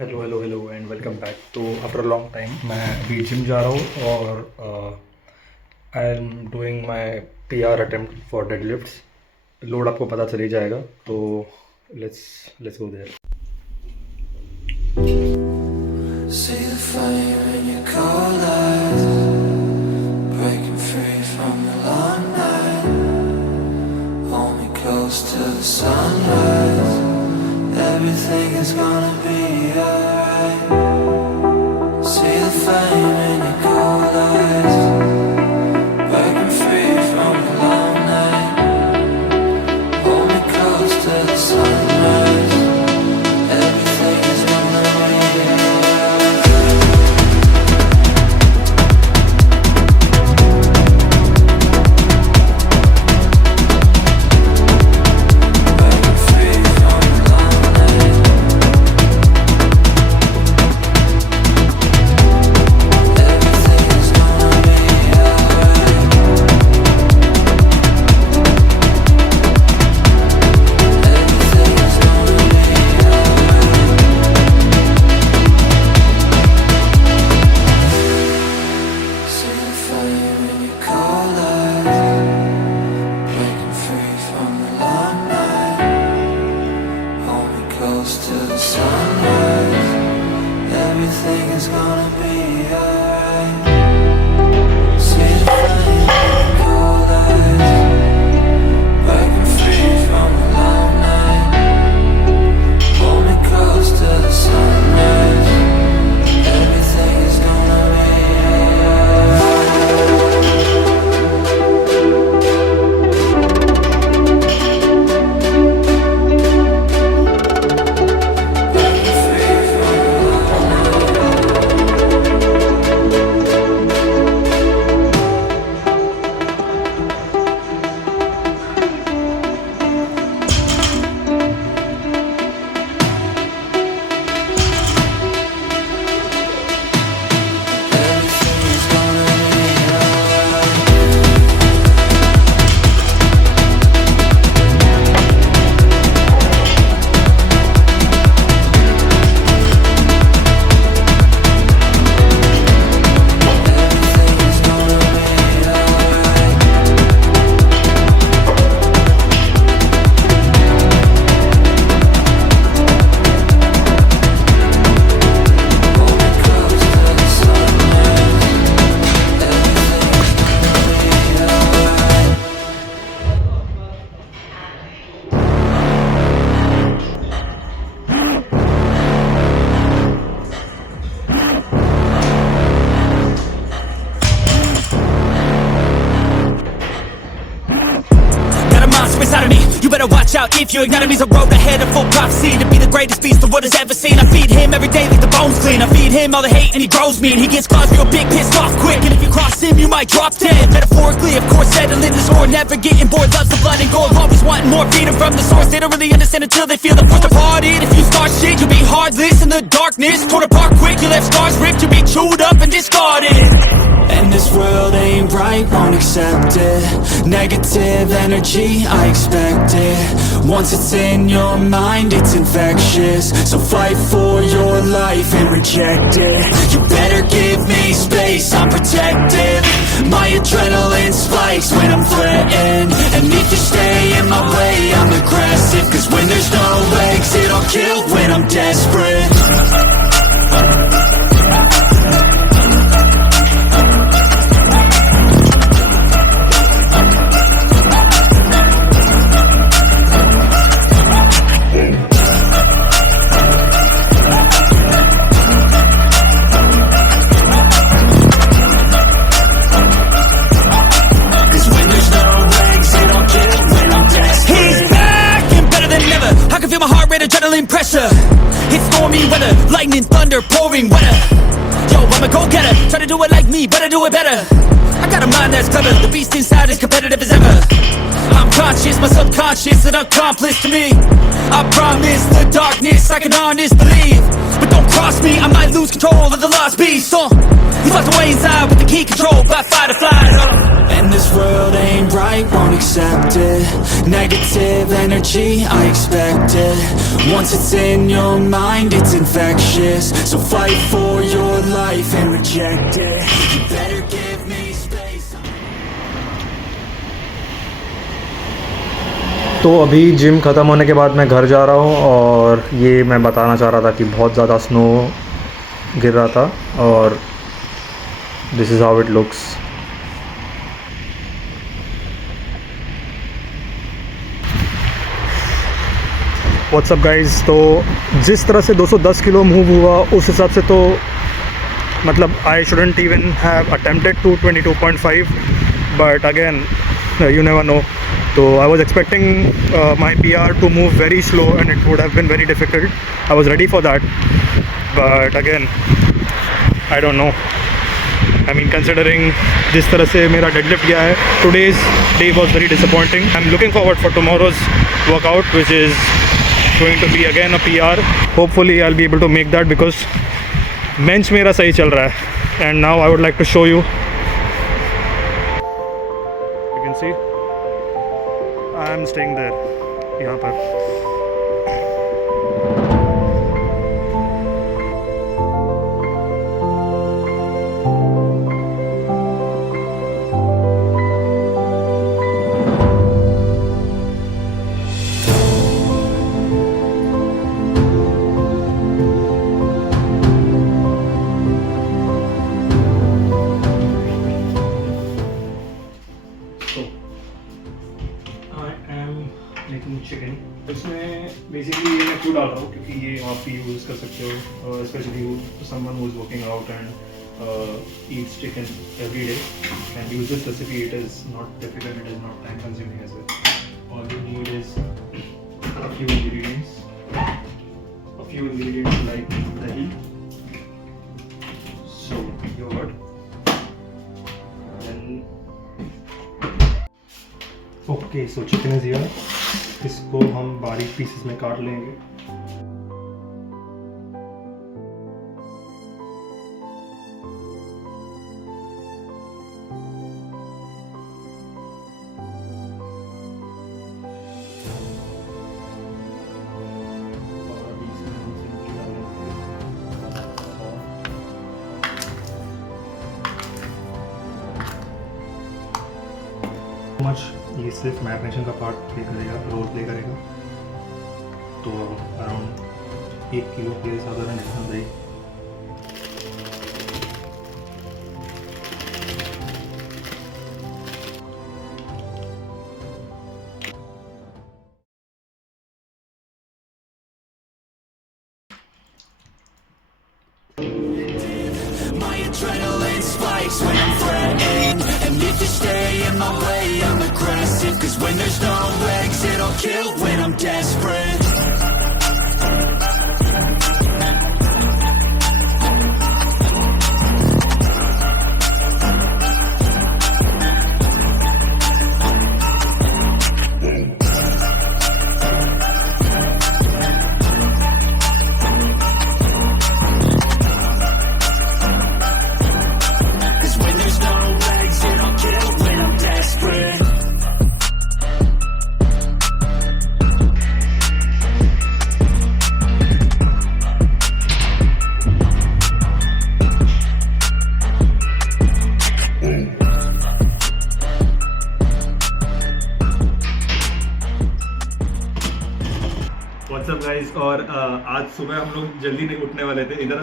Hello hello hello and welcome back. तो after long time मैं अभी जिम जा रहा हूँ और I am doing my PR attempt for dead lifts. Load आपको पता चल ही जाएगा, तो let's go there. See the fire in your cold eyes, breaking free from the long night. Hold me close to the sunrise. Everything is gonna be alright. See the flame in your cold eyes, breaking free from the long night. Hold me close to the sunrise. Everything is gonna be alright. Breaking free from the long night. Everything is gonna be alright. Everything is gonna be alright. See the fire in your cold eyes, breaking free from the long night. Hold me close to the sunrise. Everything is gonna be alright. See the fire in your cold eyes, breaking free from the long night. Hold me close to the sunrise. Everything is gonna be alright. Breaking free from the long night. Everything is gonna be alright. Everything is gonna be alright. Hold me close to the sunrise. Everything is gonna be alright. Got a monster inside of me, you better watch out if you ignite me. A road ahead of full prophecy to be the greatest beast the world has ever seen. I feed him every day like the bones clean. I feed him all the hate and he grows me, and he gets claws real big, pissed off quick. And if you cross him, you might drop dead. Metaphorically, of course, settling the score, never getting bored. Loves the blood and gold, always wanting more. Freedom from the source, they don't really understand until they feel the force departed. If you start shit, you'll be heartless in the darkness. Torn apart quick, you left scars ripped, you'll be chewed up and discarded. And this world ain't right, won't accept it. Negative energy, I expect it. Once it's in your mind, it's infectious. So fight for your life and reject it. You better give me space, I'm protective. My adrenaline spikes when I'm threatened. And if you stay in my way, I'm aggressive. Cause when there's no exit, I'll kill when I'm desperate. Cause when there's no exit, I'll kill when I'm desperate. He's back and better than ever. I can feel my heart rate, adrenaline pressure. It's stormy weather, lightning, thunder, pouring weather. Yo, I'm a go-getter, try to do it like me, but I do it better. I got a mind that's clever, the beast inside is competitive as ever. I'm trying conscious, my subconscious, an accomplice to me. I promise the darkness I can honest believe, but don't cross me, I might lose control of the lost beast. He's locked away inside with the key controlled by fight or flight. And this world ain't right, won't accept it. Negative energy, I expect it. Once it's in your mind, it's infectious. So fight for your life and reject it. You better give me space. तो अभी जिम ख़त्म होने के बाद मैं घर जा रहा हूँ और ये मैं बताना चाह रहा था कि बहुत ज़्यादा स्नो गिर रहा था और this is how it looks. WhatsApp guys, तो जिस तरह से 210 किलो मूव हुआ उस हिसाब से तो मतलब I shouldn't even have attempted to 22.5, but again you never know. So I was expecting my PR to move very slow and it would have been very difficult. I was ready for that, but again I don't know. I mean, considering जिस तरह से मेरा deadlift गया है, today's day was very disappointing. I'm looking forward for tomorrow's workout, which is going to be again a PR. Hopefully I'll be able to make that because bench मेरा सही चल रहा है. And now I would like to show you. See, I am staying there. यहाँ पर चिकन, इसमें बेसिकली ये मैं क्यों डाल रहा हूँ क्योंकि ये आप भी यूज़ कर सकते हो, specially someone who is working out and eats chicken every day can use this recipe. It is not difficult, it is not time consuming as well. All you need is a few ingredients like dahi, so yogurt, then okay, so chicken is here. इसको हम बारीक पीसेस में काट लेंगे. ये सिर्फ मैरिनेशन का part play करेगा, रोल प्ले करेगा. तो अराउंड 1 किलो के साधारण इतना दही. My adrenaline spikes when I'm threatened, and if you stay in my way, I'm aggressive. Cause when there's no exit, I'll kill when I'm desperate. WhatsApp guys, और आज सुबह हम लोग जल्दी नहीं उठने वाले थे इधर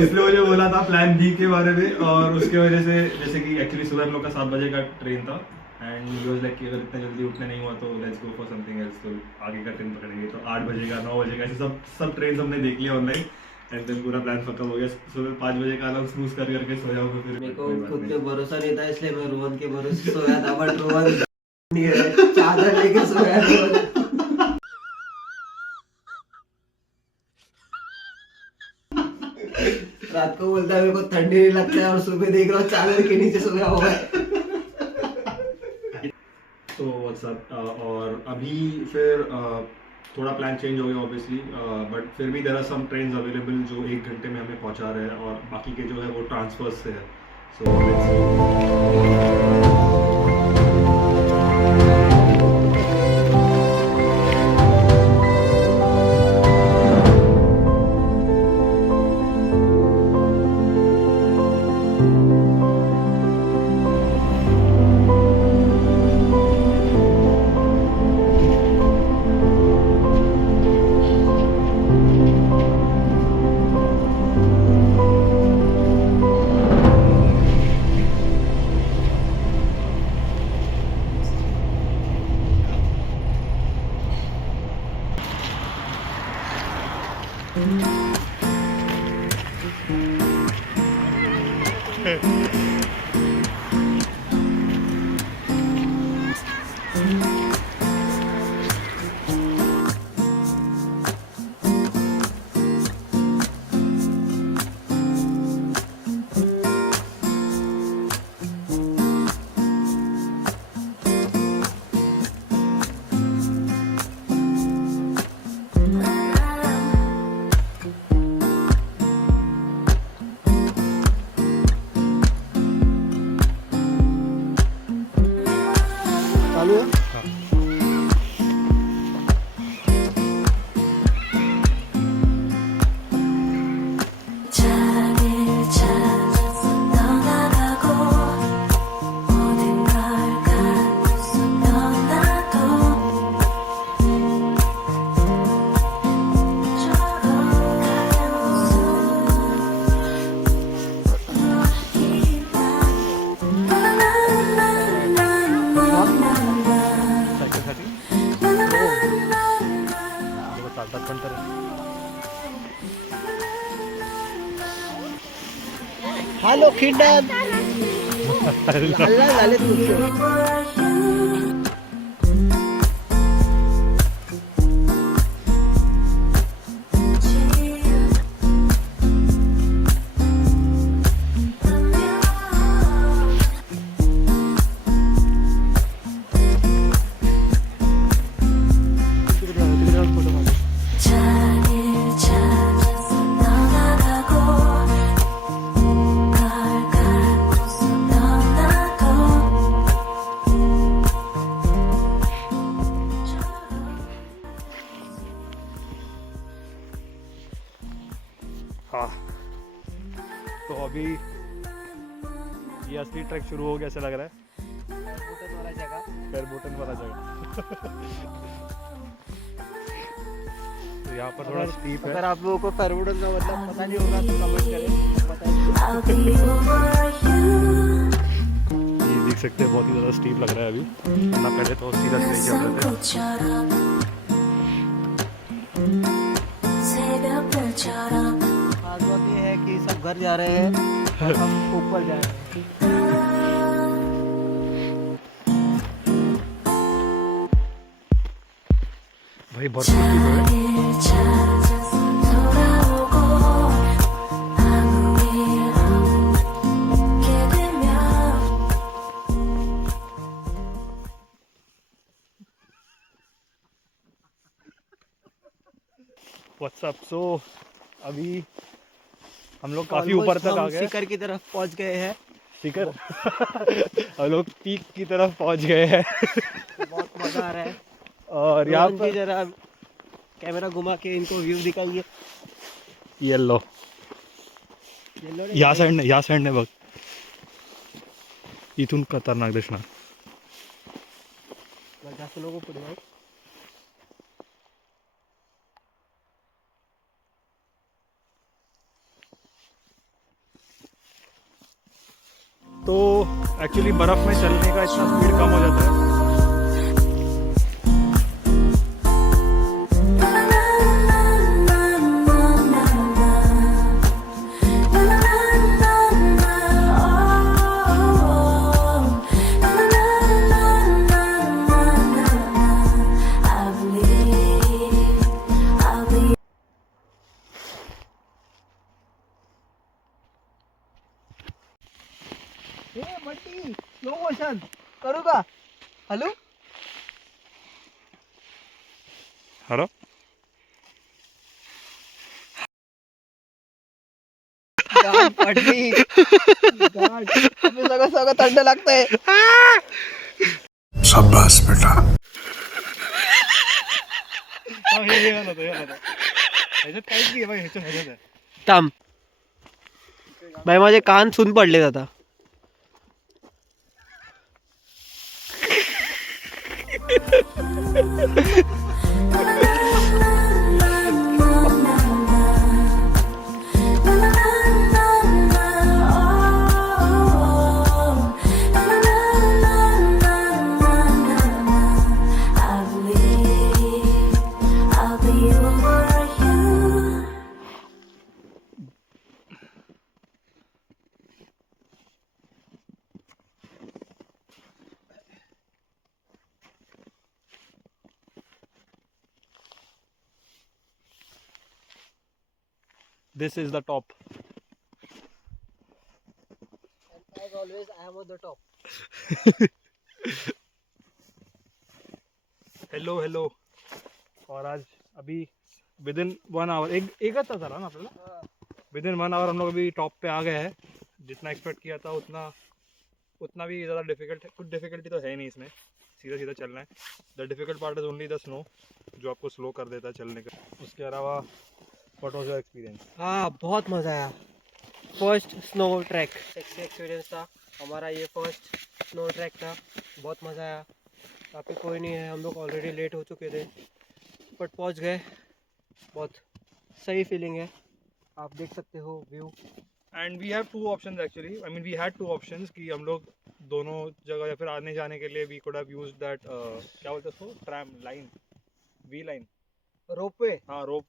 इसलिए मुझे बोला था प्लान बी के बारे में, और उसके वजह से जैसे कि एक्चुअली सुबह हम लोग का 7 बजे का ट्रेन था एंड ही वाज लाइक कि अगर इतना जल्दी उठने नहीं हुआ तो let's go for something else, तो आगे का ट्रेन पकड़ेंगे. तो 8 बजे का 9 बजे का ऐसे सब ट्रेन हमने देख लिया ऑनलाइन एंड देन पूरा प्लान खत्म हो गया. सुबह 5 बजे का अलार्म स्नूज कर करके सो जाओगे. फिर मेरे को खुद पे भरोसा नहीं था इसलिए मैं रोहन के भरोसे सोया था, बट रोहन नहीं है, चादर लेके सोया था. रात को बोलता है मेरे को ठंडी नहीं लगता है और सुबह देख रहा हूँ चादर के नीचे सोया हुआ है. सो व्हाट्सअप और अभी फिर थोड़ा प्लान चेंज हो गया ऑब्वियसली, बट फिर भी there are some trains available जो 1 घंटे में हमें पहुंचा रहे हैं, और बाकी के जो है वो ट्रांसफर्स से है. So let's see. चालू है. 자리를 찾아서 떠나가고 어딘가를 가고서 떠나도 चालतात पण तर हॅलो खिंडन हल्ला झाले तुमचे. 자리를 찾아서 떠나가고 걸 갖고서 떠나도 हाँ, तो अभी ये असली ट्रैक शुरू हो गया ऐसा लग रहा है. बैरबोटन वाला जगह. तो यहाँ पर थोड़ा स्टीप है. अगर आप लोगों को फेरबुडन का मतलब पता नहीं होगा तो कमेंट करें, बताइए. I'll be over you. ये देख सकते हैं बहुत ही ज़्यादा स्टीप लग रहा है अभी, ना पहले तो सीधा सीधा चल रहे थे. 꽃처럼 새벽별처럼 खास बात ये है कि सब घर जा रहे हैं और हम ऊपर जा रहे हैं. भाई बहुत स्टीप है. 자리를 찾아서 돌아오고 아무 일 없게 되면 व्हाट्सअप. सो अभी हम लोग काफ़ी ऊपर तक आ गए. शिखर की तरफ पहुंच गए हैं. शिखर हम लोग पीक की तरफ पहुंच गए हैं. बहुत मजा आ रहा है. और यहाँ रोहन जी पर जरा कैमरा घुमा के इनको व्यू दिखाइए. येलो येलो रे. या साईडने बघ, इथून खतरनाक दिसणार. जास्त नको पुढे जाऊ. तो एक्चुअली बर्फ़ में चलने का इतना स्पीड कम हो जाता है. हे बंटी स्लो मोशन करू का? हेलो गाठ पडली गाठ अबे सगळं सगळं थंड लागतंय थांब भाई माझे कान सुन पडलेत आता I believe I'll be over you. This is the top As always, I am on the top. Hello hello और आज अभी विद इन 1 आवर एक था ना आपल्याला विद इन 1 आवर हम लोग अभी टॉप पे आ गए हैं जितना एक्सपेक्ट किया था उतना भी ज़्यादा डिफिकल्ट कुछ डिफिकल्टी तो है नहीं इसमें सीधा सीधा चलना है the difficult part is only the snow जो आपको स्लो कर देता है चलने का उसके अलावा व्हाट वाज योर एक्सपीरियंस हाँ बहुत मज़ा आया first snow track sexy experience था हमारा ये फर्स्ट स्नो ट्रैक था बहुत मज़ा आया यहाँ पे कोई नहीं है हम लोग ऑलरेडी लेट हो चुके थे बट पहुँच गए बहुत सही फीलिंग है आप देख सकते हो view and we have 2 options actually I mean we had 2 options कि हम लोग दोनों जगह या फिर आने जाने के लिए we could have used that क्या बोलते हैं उसको tram line we line ropeway हाँ रोप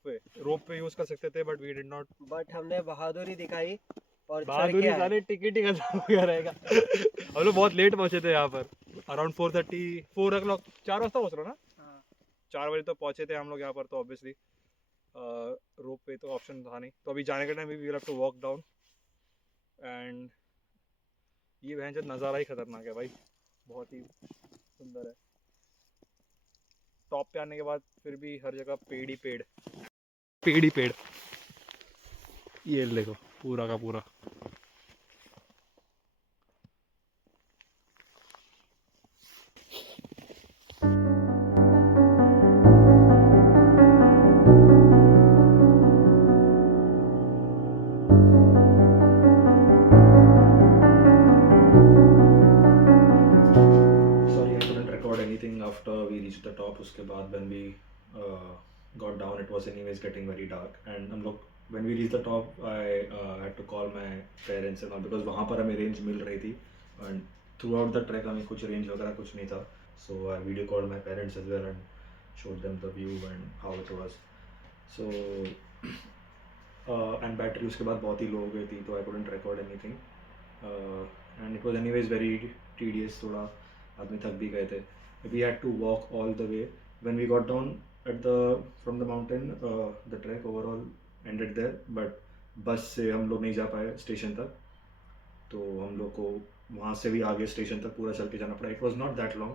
पे यूज़ कर सकते थे but we did not but हमने बहादुरी दिखाई और चढ़ के बहादुरी आए। सारे टिकट ही खत्म हो गया रहेगा हम लोग बहुत लेट पहुंचे थे यहाँ पर अराउंड 4 o'clock 4 वाजता पहुँच रहे हो ना हाँ। 4 बजे तो पहुंचे थे हम लोग यहाँ पर तो ऑब्वियसली रोप पे तो ऑप्शन था नहीं तो अभी जाने के टाइम भी we have to walk down and ये वहाँ जो नज़ारा ही खतरनाक है भाई बहुत ही सुंदर है टॉप पे आने के बाद फिर भी हर जगह पेड़ ही पेड़ ये देखो पूरा का पूरा Sorry, I couldn't record anything after we reached the top. उसके बाद when we got down, it was anyways getting very dark. And हम लोग when we reached the top, I had to call my parents and all because वहाँ पर हमें range मिल रही थी. And throughout the trek हमें कुछ range वगैरह कुछ नहीं था. So I video called my parents as well and showed them the view and how it was. So and battery उसके बाद बहुत ही low हो गई थी तो I couldn't record anything. And it was anyways very tedious थोड़ा आदमी थक भी गए थे we had to walk all the way when we got down at the from the mountain the trek overall ended there but बस से हम लोग नहीं जा पाए स्टेशन तक तो हम लोग को वहाँ से भी आगे स्टेशन तक पूरा चल के जाना पड़ा it was not that long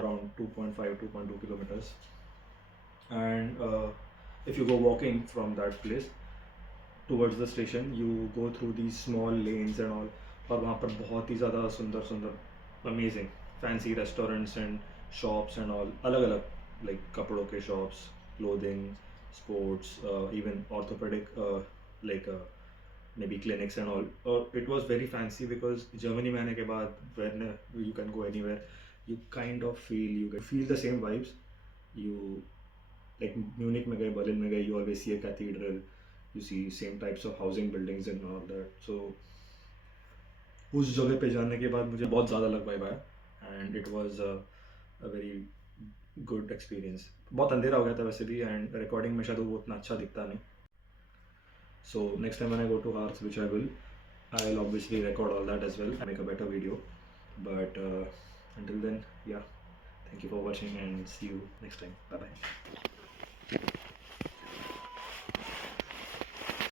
around 2.2 kilometers and if you go walking from that place towards the station you go through these small lanes and all और वहाँ पर बहुत ही ज़्यादा सुंदर amazing fancy restaurants and shops and all अलग अलग like कपड़ों के shops clothing sports even orthopedic like maybe clinics and all और it was very fancy because Germany में आने के बाद when you can go anywhere you kind of feel the same vibes you like Munich में गए Berlin में गए you always see a cathedral you see same types of housing buildings and all that so उस जगह पे जाने के बाद मुझे बहुत ज़्यादा लग पाया and it was a very good experience बहुत अंधेरा हो गया था वैसे भी एंड रिकॉर्डिंग में शायद वो उतना अच्छा दिखता नहीं so next time when I go to horse which I will obviously record all that as well make a better video but until then yeah thank you for watching and see you next time bye bye